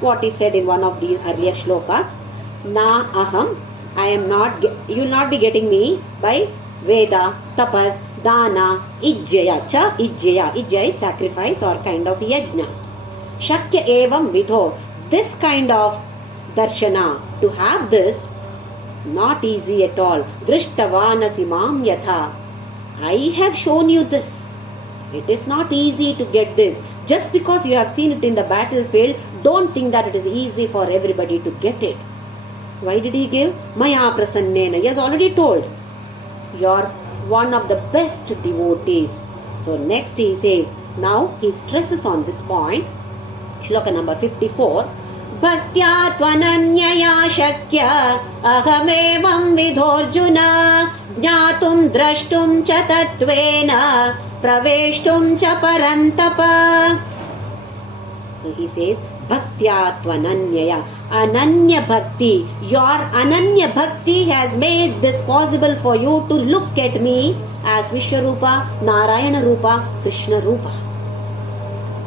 What is said in one of the earlier shlokas? Na aham, I am not, you will not be getting me by Veda, Tapas, Dana, Ijjaya. Cha Ijjaya. Ijjaya is sacrifice or kind of yajnas. Shakya evam vidho. This kind of darshana, to have this, not easy at all. Drishtavana mam yatha. I have shown you this. It is not easy to get this. Just because you have seen it in the battlefield, don't think that it is easy for everybody to get it. Why did he give? Maya prasannena. He has already told. You are one of the best devotees. So next he says, now he stresses on this point. Shloka number 54. Bhaktya tvananyaya shakya ahamevam vidhorjuna jnatum drashtum cha tatvena praveshtum cha parantapa. So he says, Bhaktya tvananyaya, Ananya Bhakti. Your Ananya Bhakti has made this possible for you to look at me as Vishwarupa, Narayana Rupa, Krishna Rupa.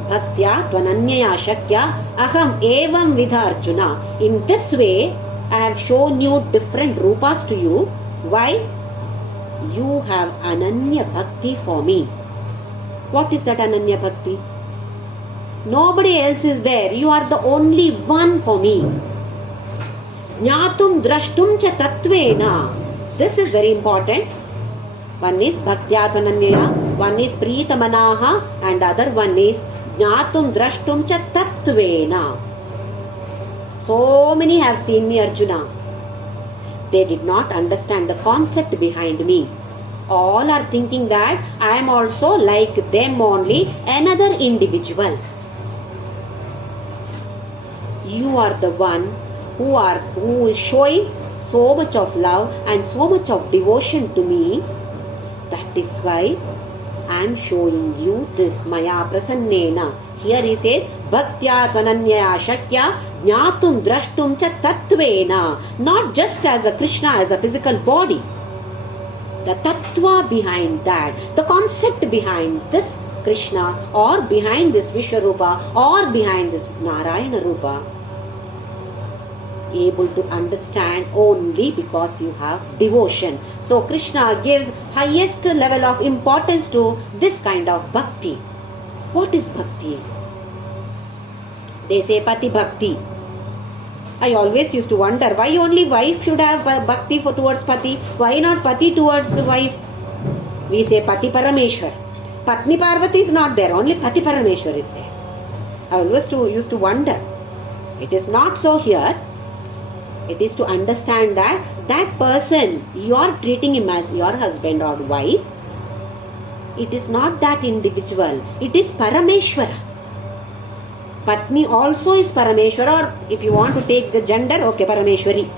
Bhaktya tvananyaya shakya aham evam vidha Arjuna. In this way, I have shown you different rupas to you. Why? You have Ananya Bhakti for me. What is that Ananya Bhakti? Nobody else is there. You are the only one for me. Jnatum drashtum cha tatvena. This is very important. One is Bhaktya tvananyaya, one is Pritamanaha, and other one is Jnatum drashtum cha tatvena. So many have seen me, Arjuna. They did not understand the concept behind me. All are thinking that I am also like them only, another individual. You are the one who is showing so much of love and so much of devotion to me. That is why I am showing you this Maya Prasannena. Here he says, Bhaktya Tvananyaya Shakya Jnatum Drashtum Cha Tattvena. Not just as a Krishna, as a physical body. The tattva behind that, the concept behind this Krishna or behind this Vishwarupa or behind this Narayana Rupa, able to understand only because you have devotion. So Krishna gives highest level of importance to this kind of bhakti. What is bhakti? They say pati bhakti. I always used to wonder why only wife should have bhakti towards pati. Why not pati towards wife? We say pati parameshwar. Patni Parvati is not there. Only pati parameshwar is there. I always used to wonder. It is not so here. It is to understand that that person, you are treating him as your husband or wife. It is not that individual. It is Parameshwara. Patni also is Parameshwara, or if you want to take the gender, okay, Parameshwari.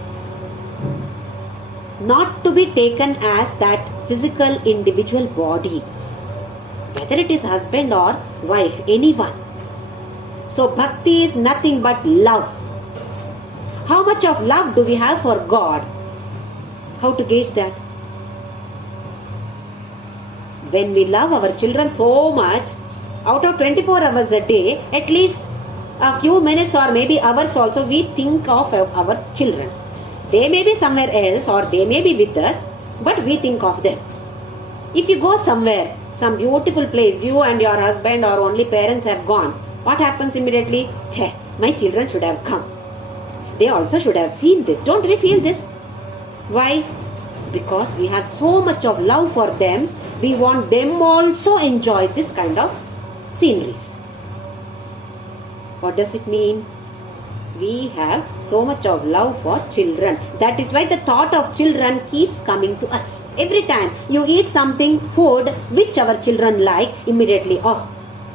Not to be taken as that physical individual body. Whether it is husband or wife, anyone. So bhakti is nothing but love. How much of love do we have for God? How to gauge that? When we love our children so much, out of 24 hours a day, at least a few minutes or maybe hours also, we think of our children. They may be somewhere else or they may be with us, but we think of them. If you go somewhere, some beautiful place, you and your husband or only parents have gone, what happens immediately? Chhe, my children should have come. They also should have seen this. Don't we feel this? Why? Because we have so much of love for them. We want them also enjoy this kind of sceneries. What does it mean? We have so much of love for children. That is why the thought of children keeps coming to us. Every time you eat something, food, which our children like, immediately, oh,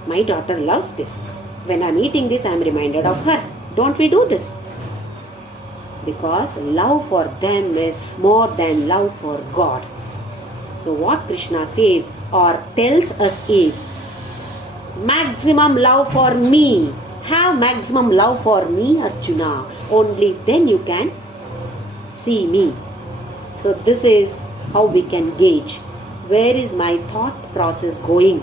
my daughter loves this. When I am eating this, I am reminded of her. Don't we do this? Because love for them is more than love for God. So what Krishna says or tells us is, maximum love for me. Have maximum love for me, Arjuna. Only then you can see me. So this is how we can gauge. Where is my thought process going?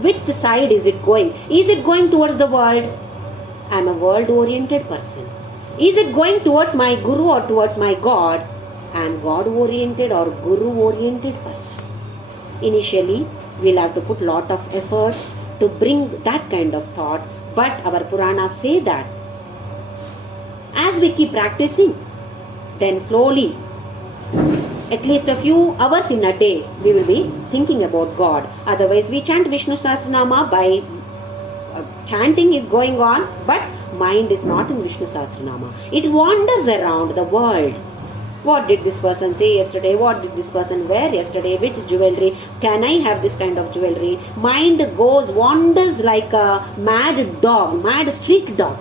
Which side is it going? Is it going towards the world? I am a world-oriented person. Is it going towards my Guru or towards my God? I am God-oriented or Guru-oriented person. Initially, we'll have to put lot of efforts to bring that kind of thought. But our Puranas say that as we keep practicing, then slowly, at least a few hours in a day, we will be thinking about God. Otherwise, we chant Vishnu Sahasranama by chanting is going on, but mind is not in Vishnu Sahasranama. It wanders around the world. What did this person say yesterday? What did this person wear yesterday? Which jewelry? Can I have this kind of jewelry? Mind wanders like a mad dog, mad street dog.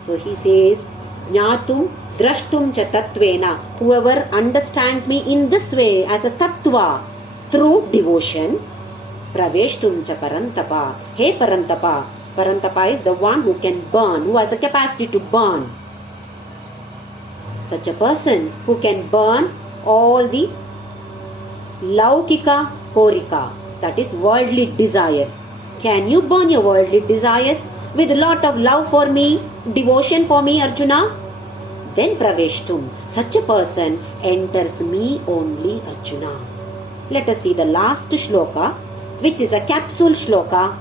So he says, Jnatum Drashtum Cha Tattvena. Whoever understands me in this way as a tattva through devotion, Praveshtum Cha Parantapa. Hey Parantapa. Parantapa is the one who can burn, who has the capacity to burn. Such a person who can burn all the laukika horika, that is worldly desires. Can you burn your worldly desires with a lot of love for me, devotion for me, Arjuna? Then Praveshtum, such a person enters me only, Arjuna. Let us see the last shloka, which is a capsule shloka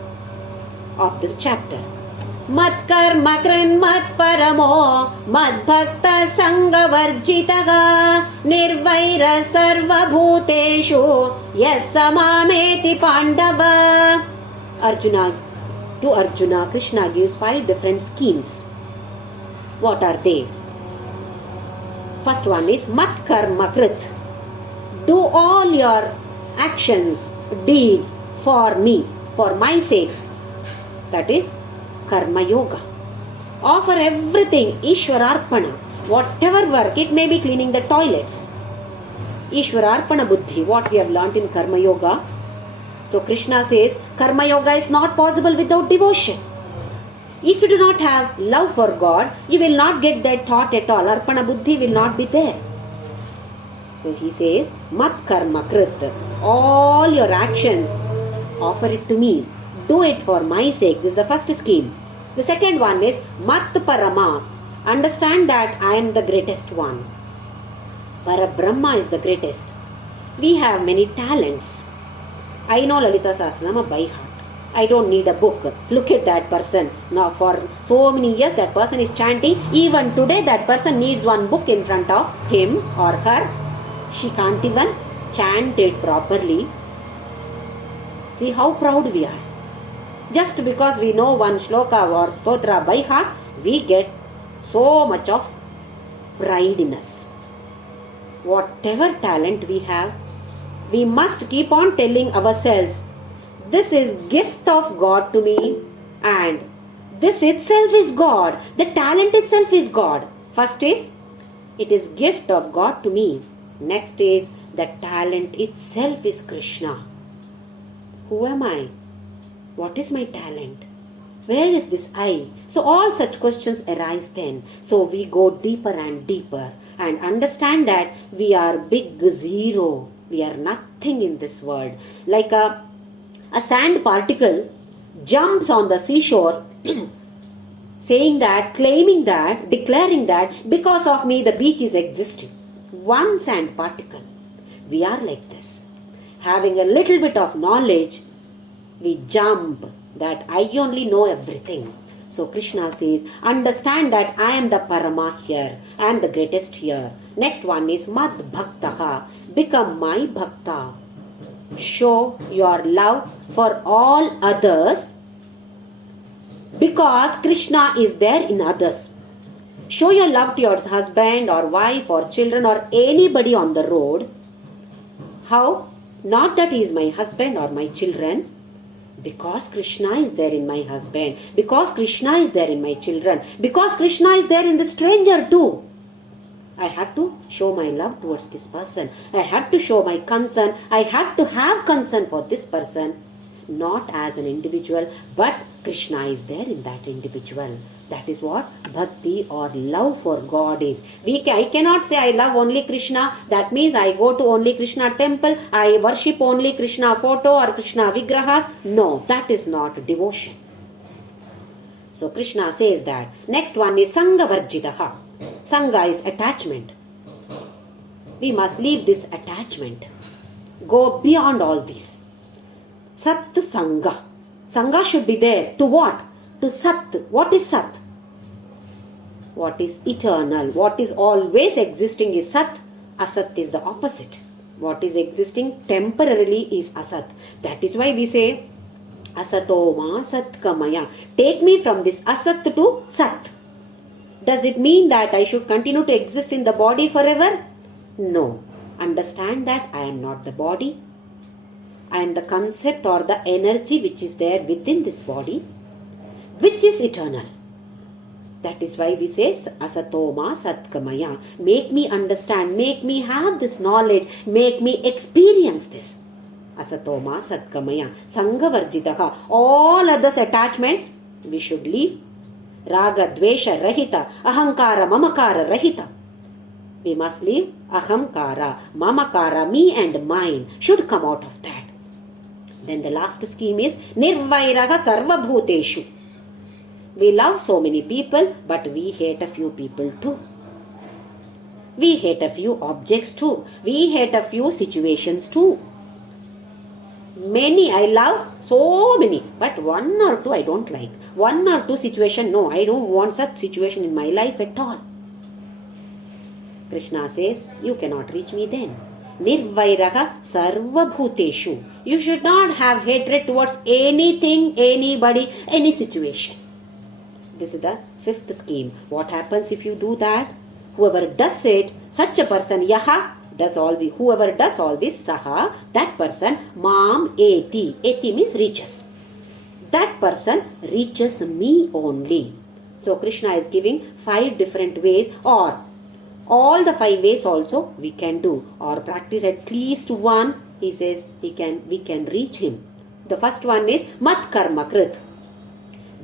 of this chapter. Mat karma krin mat paramo mad bhakta sangha varjitaga nirvaira sarva bhuteshu yes samameti pandava. To Arjuna, Krishna gives 5 different schemes. What are they? First one is mat karma krit. Do all your actions, deeds for me, for my sake. That is Karma Yoga. Offer everything, Ishwararpana. Whatever work, it may be cleaning the toilets. Ishwararpana buddhi, what we have learnt in Karma Yoga. So Krishna says, Karma Yoga is not possible without devotion. If you do not have love for God, you will not get that thought at all. Arpana buddhi will not be there. So he says, Mat karma krit. All your actions, offer it to me. Do it for my sake. This is the first scheme. The second one is Mat parama. Understand that I am the greatest one. Parabrahma is the greatest. We have many talents. I know Lalita Sahasranama by heart. I don't need a book. Look at that person. Now for so many years that person is chanting. Even today that person needs one book in front of him or her. She can't even chant it properly. See how proud we are. Just because we know one shloka or stotra by heart, we get so much of pride in us. Whatever talent we have, we must keep on telling ourselves, this is gift of God to me, and this itself is God. The talent itself is God. First is, it is gift of God to me. Next is, the talent itself is Krishna. Who am I? What is my talent? Where is this I? So all such questions arise then. So we go deeper and deeper and understand that we are big zero. We are nothing in this world. Like a sand particle jumps on the seashore saying that, claiming that, declaring that because of me the beach is existing. One sand particle. We are like this. Having a little bit of knowledge, we jump that I only know everything. So Krishna says, understand that I am the Parama here. I am the greatest here. Next one is Mad Bhaktaha. Become my Bhakta. Show your love for all others because Krishna is there in others. Show your love to your husband or wife or children or anybody on the road. How? Not that he is my husband or my children. Because Krishna is there in my husband. Because Krishna is there in my children. Because Krishna is there in the stranger too. I have to show my love towards this person. I have to show my concern. I have to have concern for this person. Not as an individual, but Krishna is there in that individual. That is what bhakti or love for God is. I cannot say I love only Krishna. That means I go to only Krishna temple. I worship only Krishna photo or Krishna vigrahas. No, that is not devotion. So Krishna says that. Next one is Sangha Varjitaha. Sangha is attachment. We must leave this attachment. Go beyond all this. Sat Sangha. Sangha should be there. To what? To Sat. What is Sat? What is eternal? What is always existing is Sat. Asat is the opposite. What is existing temporarily is Asat. That is why we say Asatoma Satkamaya. Take me from this Asat to Sat. Does it mean that I should continue to exist in the body forever? No. Understand that I am not the body. I am the concept or the energy which is there within this body, which is eternal. That is why we say Asatoma Satkamaya. Make me understand, make me have this knowledge, make me experience this. Asatoma Satkamaya. Sangha Varjitaha. All others attachments we should leave. Raga Dvesha Rahita. Ahankara Mamakara Rahita. We must leave Ahamkara, Mamakara, me and mine should come out of that. Then the last scheme is Nirvairaha Sarva Bhuteshu. We love so many people, but we hate a few people too. We hate a few objects too. We hate a few situations too. Many I love, so many, but one or two I don't like. One or two situation, no, I don't want such situation in my life at all. Krishna says, you cannot reach me then. Nirvairaha sarva bhuteshu. You should not have hatred towards anything, anybody, any situation. This is the fifth scheme. What happens if you do that? Whoever does it, such a person, yaha, does all the, whoever does all this, saha, that person, mam eti. Eti means reaches. That person reaches me only. So Krishna is giving 5 different ways or All the 5 ways also we can do, or practice at least one. He says we can reach him. The first one is mat karma krit.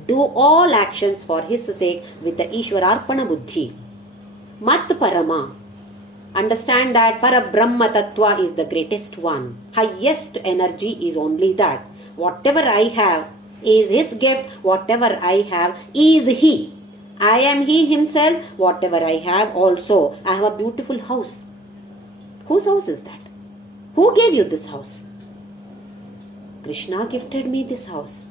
Do all actions for his sake with the Ishwararpana buddhi. Mat parama. Understand that Parabrahma Tattva is the greatest one. Highest energy is only that. Whatever I have is his gift. Whatever I have is he. I am he himself. Whatever I have also. I have a beautiful house. Whose house is that? Who gave you this house? Krishna gifted me this house.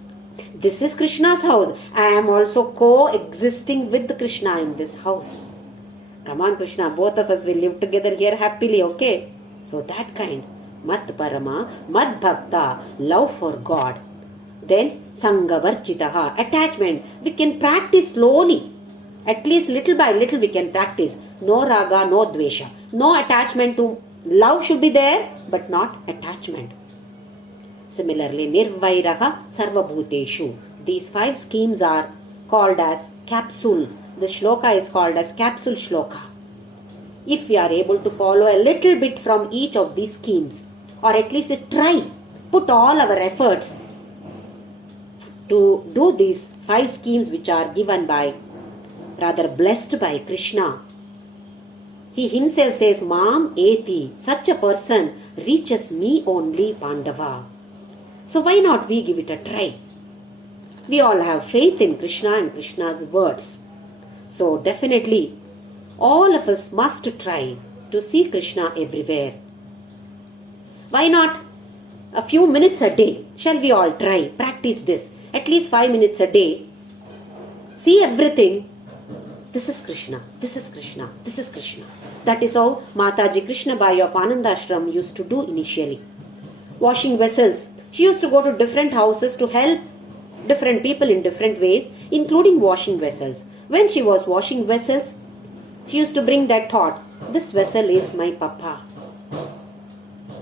This is Krishna's house. I am also coexisting with Krishna in this house. Come on, Krishna, both of us will live together here happily, okay? So that kind. Mat Parama, Mat Bhakta, love for God. Then Sangha Varchitaha, attachment. We can practice slowly. At least little by little we can practice. No raga, no dvesha. No attachment to love should be there, but not attachment. Similarly, Nirvairaha Sarvabhuteshu. These 5 schemes are called as capsule. The shloka is called as capsule shloka. If we are able to follow a little bit from each of these schemes, or at least try, put all our efforts to do these 5 schemes which are given by, rather blessed by Krishna. He himself says, Mam eti, such a person reaches me only, Pandava. So why not we give it a try? We all have faith in Krishna and Krishna's words. So definitely, all of us must try to see Krishna everywhere. Why not a few minutes a day? Shall we all try? Practice this. At least 5 minutes a day. See everything. This is Krishna. This is Krishna. This is Krishna. That is how Mataji Krishna Bai of Ananda Ashram used to do initially. Washing vessels. She used to go to different houses to help different people in different ways, including washing vessels. When she was washing vessels, she used to bring that thought, this vessel is my papa.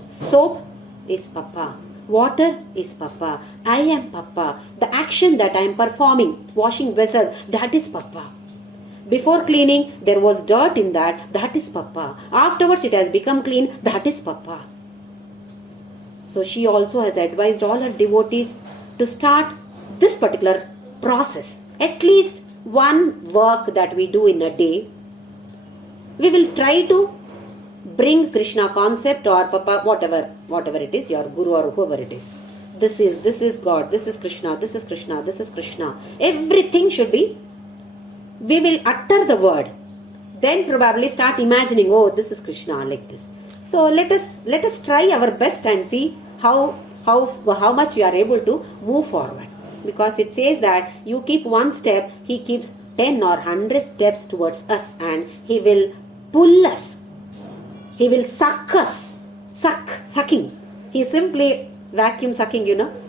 Soap is papa. Water is papa. I am papa. The action that I am performing, washing vessels, that is papa. Before cleaning, there was dirt in that, that is papa. Afterwards, it has become clean, that is papa. So she also has advised all her devotees to start this particular process. At least one work that we do in a day, we will try to bring Krishna concept or Papa, whatever it is, your Guru or whoever it is. This is God, this is Krishna, this is Krishna, this is Krishna. Everything should be, we will utter the word. Then probably start imagining, oh, this is Krishna, like this. So let us try our best and see how much you are able to move forward. Because it says that you keep one step, he keeps 10 or 100 steps towards us, and he will pull us. He will suck us. Sucking. He is simply vacuum sucking,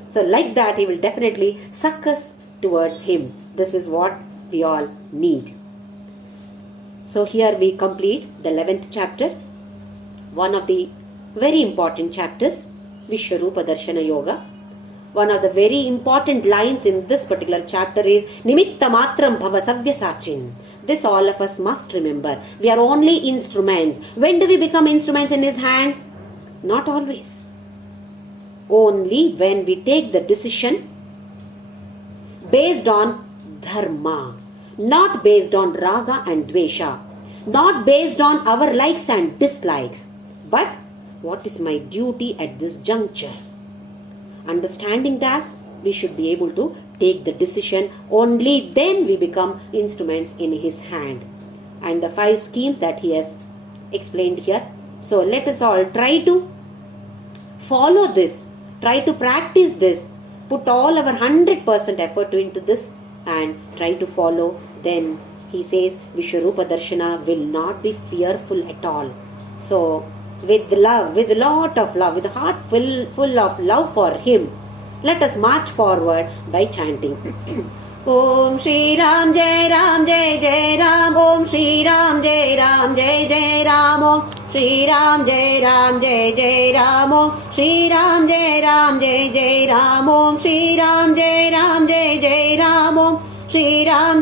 So like that, he will definitely suck us towards him. This is what we all need. So here we complete the 11th chapter. One of the very important chapters, Vishwarupa Darshana Yoga. One of the very important lines in this particular chapter is Nimitta Matram Bhava Savyasachin. This all of us must remember. We are only instruments. When do we become instruments in his hand? Not always. Only when we take the decision based on dharma, not based on raga and dvesha, not based on our likes and dislikes, but what is my duty at this juncture? Understanding that, we should be able to take the decision. Only then we become instruments in his hand. And the 5 schemes that he has explained here. So let us all try to follow this. Try to practice this. Put all our 100% effort into this and try to follow. Then he says Vishwarupa Darshana will not be fearful at all. So with love, with a lot of love, with a heart full of love for him, let us march forward by chanting. Om Shri Ram Jai Ram Jai Jai Ram. Om Shri Ram Jai Ram Jai Jai Ram. Om Shri Ram Jai Ram Jai Jai Ram. Om Shri Ram Jai Ram Jai Jai Ram. Om Shri Ram Jai Ram Jai Jai Ram. Om Shri Ram Jai